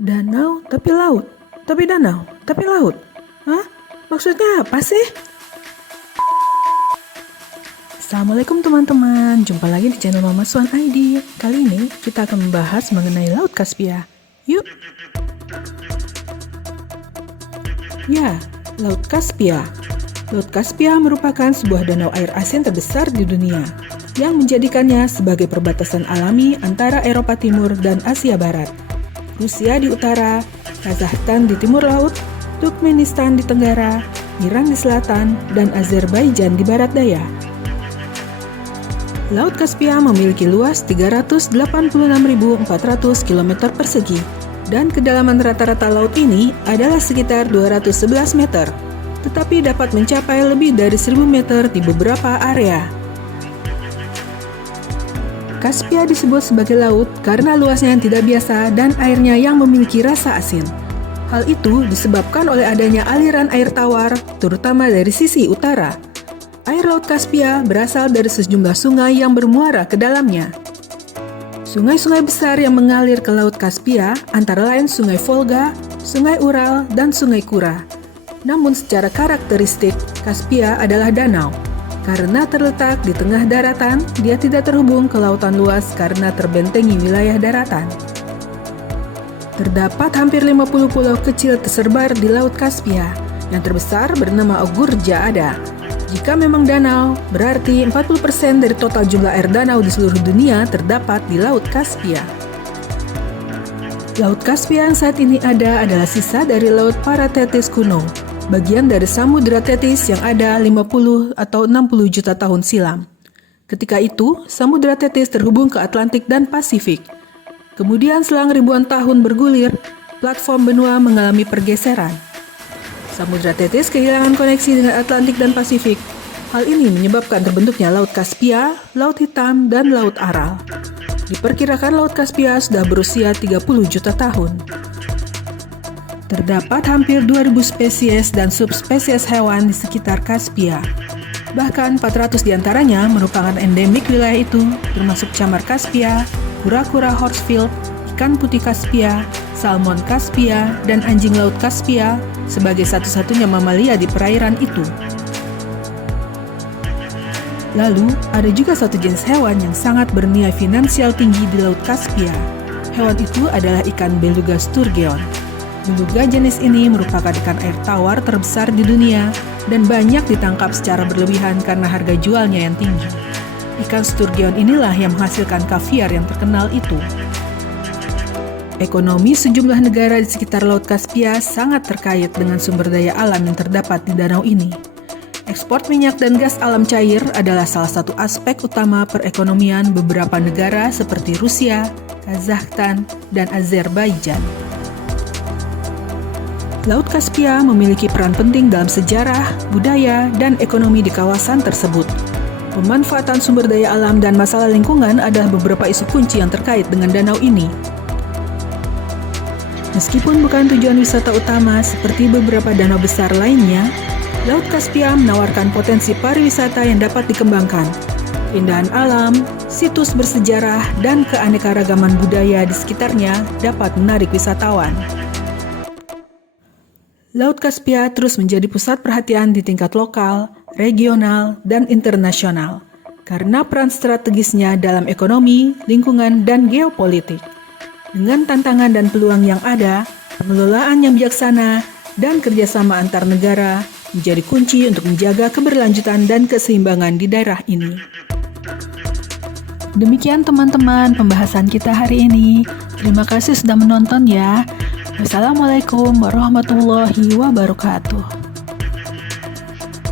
Danau tapi laut, tapi danau, tapi laut. Hah? Maksudnya apa sih? Assalamualaikum teman-teman, jumpa lagi di channel Mama Swan ID. Kali ini kita akan membahas mengenai Laut Kaspia. Yuk! Ya, Laut Kaspia. Laut Kaspia merupakan sebuah danau air asin terbesar di dunia, yang menjadikannya sebagai perbatasan alami antara Eropa Timur dan Asia Barat. Rusia di utara, Kazakhstan di timur laut, Turkmenistan di tenggara, Iran di selatan, dan Azerbaijan di barat daya. Laut Kaspia memiliki luas 386.400 km persegi, dan kedalaman rata-rata laut ini adalah sekitar 211 meter, tetapi dapat mencapai lebih dari 1.000 meter di beberapa area. Kaspia disebut sebagai laut karena luasnya yang tidak biasa dan airnya yang memiliki rasa asin. Hal itu disebabkan oleh adanya aliran air tawar, terutama dari sisi utara. Air Laut Kaspia berasal dari sejumlah sungai yang bermuara ke dalamnya. Sungai-sungai besar yang mengalir ke Laut Kaspia antara lain Sungai Volga, Sungai Ural, dan Sungai Kura. Namun secara karakteristik, Kaspia adalah danau. Karena terletak di tengah daratan, dia tidak terhubung ke lautan luas karena terbentengi wilayah daratan. Terdapat hampir 50 pulau kecil tersebar di Laut Kaspia. Yang terbesar bernama Ogurja ada. Jika memang danau, berarti 40% dari total jumlah air danau di seluruh dunia terdapat di Laut Kaspia. Laut Kaspia yang saat ini ada adalah sisa dari Laut Paratetis kuno, bagian dari Samudra Tetis yang ada 50 atau 60 juta tahun silam. Ketika itu, Samudra Tetis terhubung ke Atlantik dan Pasifik. Kemudian selang ribuan tahun bergulir, platform benua mengalami pergeseran. Samudra Tetis kehilangan koneksi dengan Atlantik dan Pasifik. Hal ini menyebabkan terbentuknya Laut Kaspia, Laut Hitam, dan Laut Aral. Diperkirakan Laut Kaspia sudah berusia 30 juta tahun. Terdapat hampir 2.000 spesies dan subspesies hewan di sekitar Kaspia. Bahkan 400 diantaranya merupakan endemik wilayah itu, termasuk camar Kaspia, kura-kura Horsfield, ikan putih Kaspia, salmon Kaspia, dan anjing laut Kaspia sebagai satu-satunya mamalia di perairan itu. Lalu, ada juga satu jenis hewan yang sangat bernilai finansial tinggi di Laut Kaspia. Hewan itu adalah ikan beluga sturgeon. Beluga jenis ini merupakan ikan air tawar terbesar di dunia dan banyak ditangkap secara berlebihan karena harga jualnya yang tinggi. Ikan sturgeon inilah yang menghasilkan kaviar yang terkenal itu. Ekonomi sejumlah negara di sekitar Laut Kaspia sangat terkait dengan sumber daya alam yang terdapat di danau ini. Ekspor minyak dan gas alam cair adalah salah satu aspek utama perekonomian beberapa negara seperti Rusia, Kazakhstan, dan Azerbaijan. Laut Kaspia memiliki peran penting dalam sejarah, budaya, dan ekonomi di kawasan tersebut. Pemanfaatan sumber daya alam dan masalah lingkungan adalah beberapa isu kunci yang terkait dengan danau ini. Meskipun bukan tujuan wisata utama seperti beberapa danau besar lainnya, Laut Kaspia menawarkan potensi pariwisata yang dapat dikembangkan. Keindahan alam, situs bersejarah, dan keanekaragaman budaya di sekitarnya dapat menarik wisatawan. Laut Kaspia terus menjadi pusat perhatian di tingkat lokal, regional, dan internasional karena peran strategisnya dalam ekonomi, lingkungan, dan geopolitik. Dengan tantangan dan peluang yang ada, pengelolaan yang bijaksana, dan kerjasama antar negara menjadi kunci untuk menjaga keberlanjutan dan keseimbangan di daerah ini. Demikian teman-teman pembahasan kita hari ini. Terima kasih sudah menonton ya. Wassalamualaikum warahmatullahi wabarakatuh.